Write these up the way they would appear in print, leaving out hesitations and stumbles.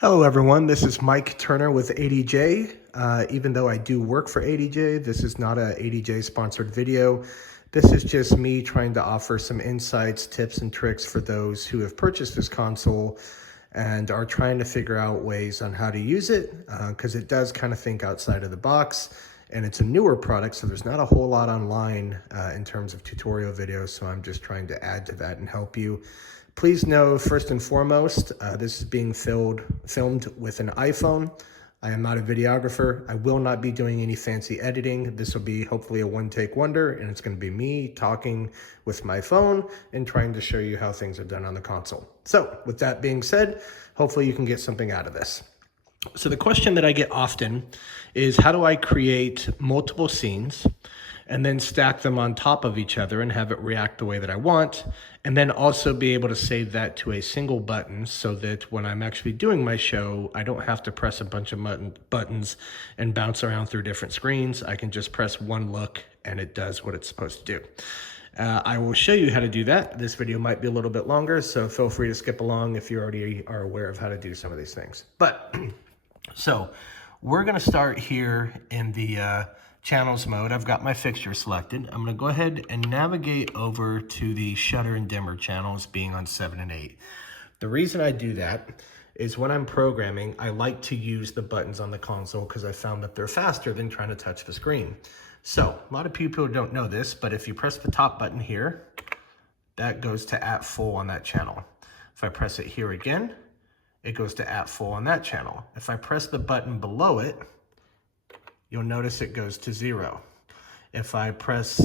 Hello everyone, this is Mike Turner with ADJ. Even though I do work for ADJ, this is not a ADJ sponsored video. This is just me trying to offer some insights, tips, and tricks for those who have purchased this console and are trying to figure out ways on how to use it, because it does kind of think outside of the box, and it's a newer product, so there's not a whole lot online in terms of tutorial videos, so I'm just trying to add to that and help you. Please know, first and foremost, this is being filmed with an iPhone. I am not a videographer. I will not be doing any fancy editing. This will be hopefully a one-take wonder, and it's going to be me talking with my phone and trying to show you how things are done on the console. So with that being said, hopefully you can get something out of this. So the question that I get often is, how do I create multiple scenes and then stack them on top of each other and have it react the way that I want, and then also be able to save that to a single button so that when I'm actually doing my show, I don't have to press a bunch of buttons and bounce around through different screens. I can just press one look and it does what it's supposed to do. I will show you how to do that. This video might be a little bit longer, so feel free to skip along if you already are aware of how to do some of these things. But so we're gonna start here in the channels mode. I've got my fixture selected. I'm gonna go ahead and navigate over to the shutter and dimmer channels being on 7 and 8. The reason I do that is when I'm programming, I like to use the buttons on the console because I found that they're faster than trying to touch the screen. So a lot of people don't know this, but if you press the top button here, that goes to at full on that channel. If I press it here again, it goes to at full on that channel. If I press the button below it, you'll notice it goes to 0. If I press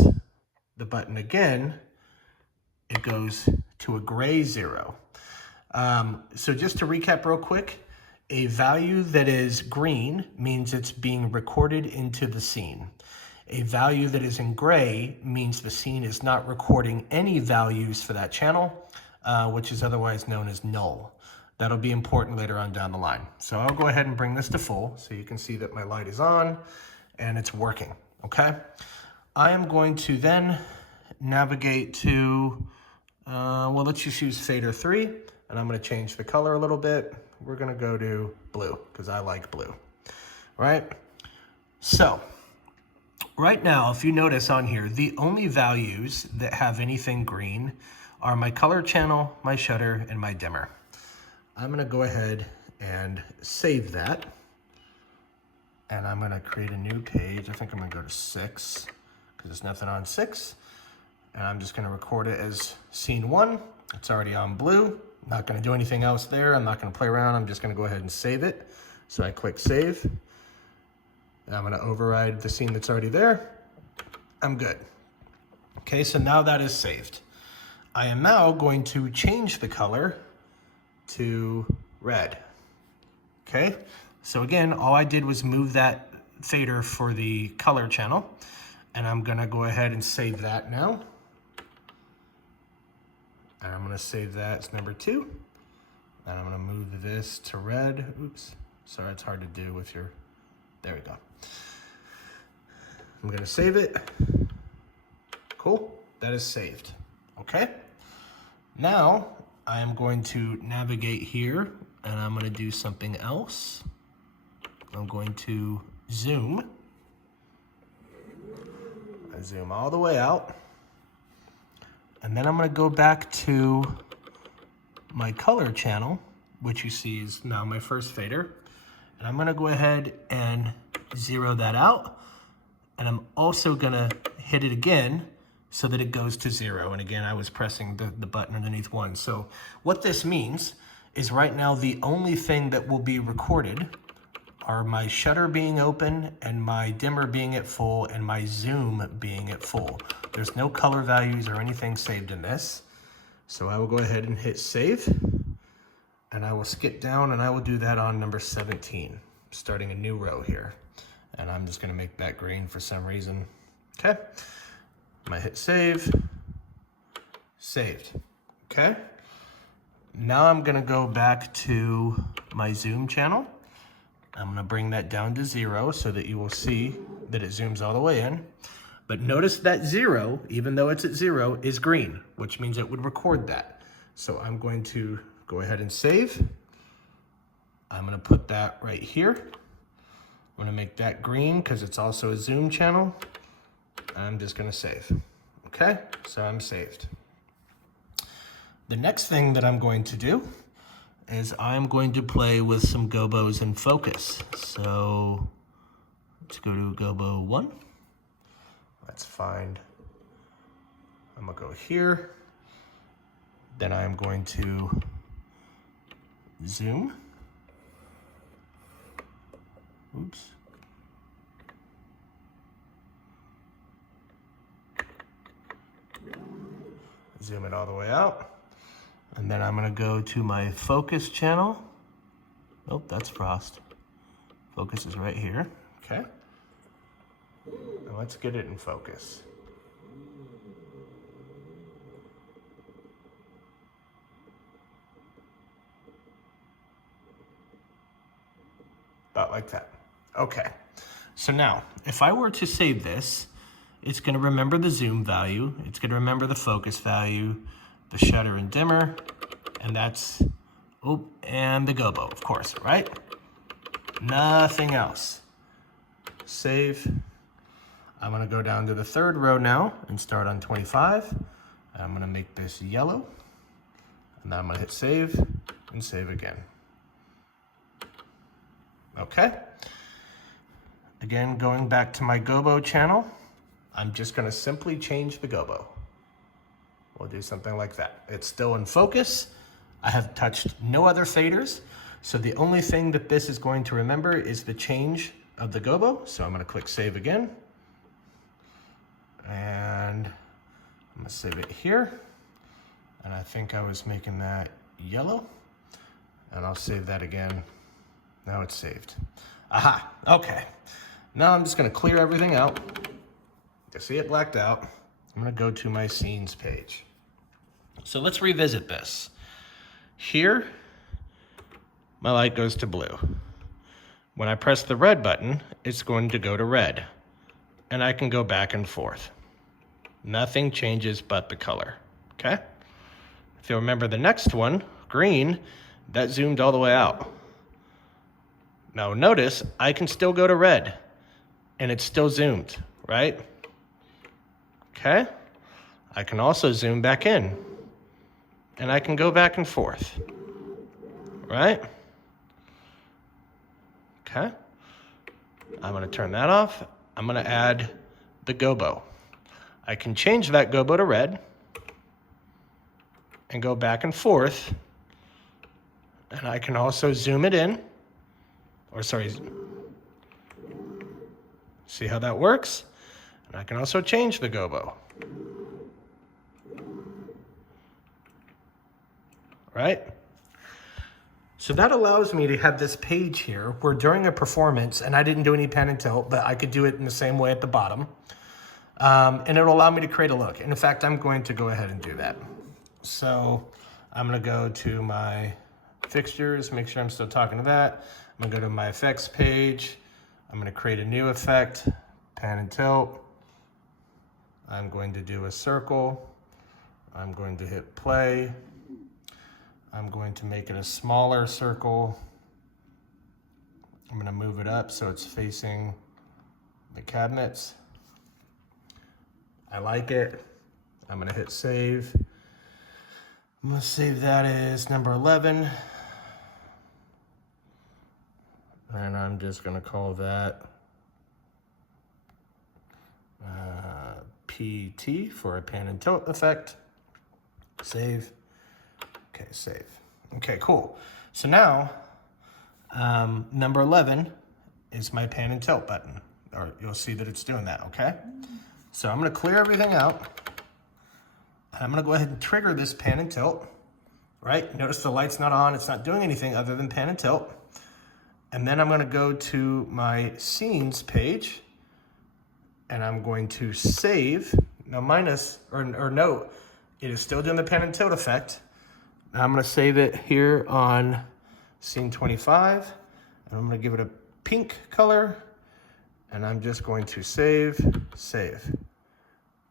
the button again, it goes to a gray 0. So just to recap real quick, a value that is green means it's being recorded into the scene. A value that is in gray means the scene is not recording any values for that channel, which is otherwise known as null. That'll be important later on down the line. So I'll go ahead and bring this to full so you can see that my light is on and it's working, okay? I am going to then navigate to, well, let's just use fader 3, and I'm gonna change the color a little bit. We're gonna go to blue, because I like blue, right? So, right now, if you notice on here, the only values that have anything green are my color channel, my shutter, and my dimmer. I'm gonna go ahead and save that. And I'm gonna create a new page. I think I'm gonna go to 6, because there's nothing on 6. And I'm just gonna record it as scene 1. It's already on blue. I'm not gonna do anything else there. I'm not gonna play around. I'm just gonna go ahead and save it. So I click save. And I'm gonna override the scene that's already there. I'm good. Okay, so now that is saved. I am now going to change the color to red. Okay, so again, all I did was move that fader for the color channel, and I'm gonna go ahead and save that now. And I'm gonna save that as number 2. And I'm gonna move this to red. Oops, sorry, it's hard to do with your, there we go. I'm gonna save it. Cool, that is saved, okay? Now, I am going to navigate here and I'm gonna do something else. I'm going to zoom. I zoom all the way out. And then I'm gonna go back to my color channel, which you see is now my first fader. And I'm gonna go ahead and 0 that out. And I'm also gonna hit it again so that it goes to 0. And again, I was pressing the button underneath 1. So what this means is right now the only thing that will be recorded are my shutter being open and my dimmer being at full and my zoom being at full. There's no color values or anything saved in this. So I will go ahead and hit save, and I will skip down and I will do that on number 17, starting a new row here. And I'm just gonna make that green for some reason. Okay. I'm gonna hit save, saved, okay? Now I'm gonna go back to my zoom channel. I'm gonna bring that down to 0 so that you will see that it zooms all the way in. But notice that 0, even though it's at 0, is green, which means it would record that. So I'm going to go ahead and save. I'm gonna put that right here. I'm gonna make that green because it's also a zoom channel. I'm just gonna save. Okay, so I'm saved. The next thing that I'm going to do is I'm going to play with some gobos in focus. So let's go to gobo 1. Let's find, I'm gonna go here. Then I'm going to zoom. Oops. Zoom it all the way out. And then I'm gonna go to my focus channel. Oh, that's frost. Focus is right here, okay? And let's get it in focus. About like that. Okay, so now, if I were to save this, it's gonna remember the zoom value, it's gonna remember the focus value, the shutter and dimmer, and that's, oh, and the gobo, of course, right? Nothing else. Save. I'm gonna go down to the third row now and start on 25. I'm gonna make this yellow, and then I'm gonna hit save and save again. Okay. Again, going back to my gobo channel, I'm just gonna simply change the gobo. We'll do something like that. It's still in focus. I have touched no other faders. So the only thing that this is going to remember is the change of the gobo. So I'm gonna click save again. And I'm gonna save it here. And I think I was making that yellow. And I'll save that again. Now it's saved. Aha, okay. Now I'm just gonna clear everything out. You see it blacked out. I'm gonna go to my scenes page. So let's revisit this. Here, my light goes to blue. When I press the red button, it's going to go to red. And I can go back and forth. Nothing changes but the color, okay? If you remember the next one, green, that zoomed all the way out. Now notice, I can still go to red, and it's still zoomed, right? Okay? I can also zoom back in, and I can go back and forth, right? Okay? I'm gonna turn that off. I'm gonna add the gobo. I can change that gobo to red and go back and forth, and I can also zoom it in, or sorry, see how that works? And I can also change the gobo. Right? So that allows me to have this page here where during a performance, and I didn't do any pan and tilt, but I could do it in the same way at the bottom. And it'll allow me to create a look. And in fact, I'm going to go ahead and do that. So I'm gonna go to my fixtures, make sure I'm still talking to that. I'm gonna go to my effects page. I'm gonna create a new effect, pan and tilt. I'm going to do a circle. I'm going to hit play. I'm going to make it a smaller circle. I'm gonna move it up so it's facing the cabinets. I like it. I'm gonna hit save. I'm gonna save that as number 11. And I'm just gonna call that PT for a pan and tilt effect. Save. Okay, save. Okay, cool. So now, number 11 is my pan and tilt button, or you'll see that it's doing that, okay? So I'm gonna clear everything out. I'm gonna go ahead and trigger this pan and tilt, right? Notice the light's not on, it's not doing anything other than pan and tilt. And then I'm gonna go to my scenes page, and I'm going to save. Now note, it is still doing the pan and tilt effect. Now I'm gonna save it here on scene 25, and I'm gonna give it a pink color, and I'm just going to save.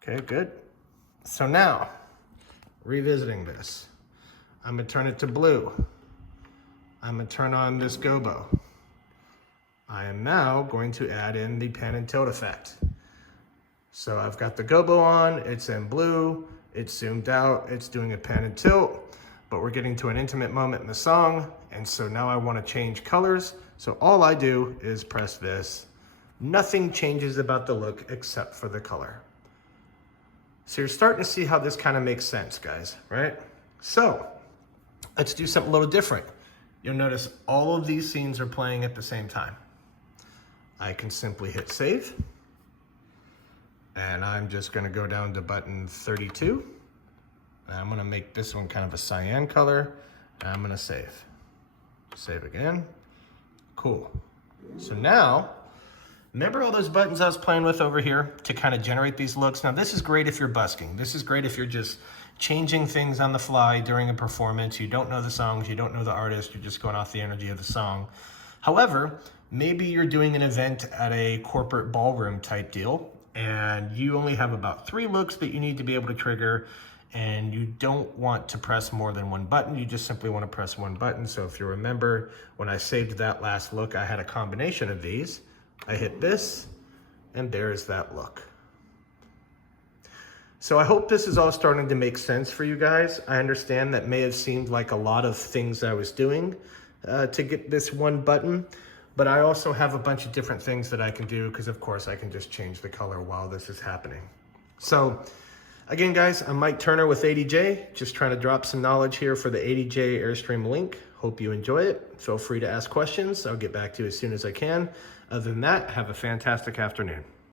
Okay, good. So now, revisiting this, I'm gonna turn it to blue. I'm gonna turn on this gobo. I am now going to add in the pan and tilt effect. So I've got the gobo on, it's in blue, it's zoomed out, it's doing a pan and tilt, but we're getting to an intimate moment in the song, and so now I wanna change colors. So all I do is press this. Nothing changes about the look except for the color. So you're starting to see how this kind of makes sense, guys, right? So let's do something a little different. You'll notice all of these scenes are playing at the same time. I can simply hit save. And I'm just gonna go down to button 32. And I'm gonna make this one kind of a cyan color. And I'm gonna save. Save again. Cool. So now, remember all those buttons I was playing with over here to kind of generate these looks? Now this is great if you're busking. This is great if you're just changing things on the fly during a performance. You don't know the songs, you don't know the artist, you're just going off the energy of the song. However, maybe you're doing an event at a corporate ballroom type deal and you only have about 3 looks that you need to be able to trigger, and you don't want to press more than one button. You just simply want to press one button. So if you remember, when I saved that last look, I had a combination of these. I hit this, and there's that look. So I hope this is all starting to make sense for you guys. I understand that may have seemed like a lot of things I was doing to get this one button, but I also have a bunch of different things that I can do because of course I can just change the color while this is happening. So again, guys, I'm Mike Turner with ADJ, just trying to drop some knowledge here for the ADJ Airstream Link. Hope you enjoy it. Feel free to ask questions. I'll get back to you as soon as I can. Other than that, have a fantastic afternoon.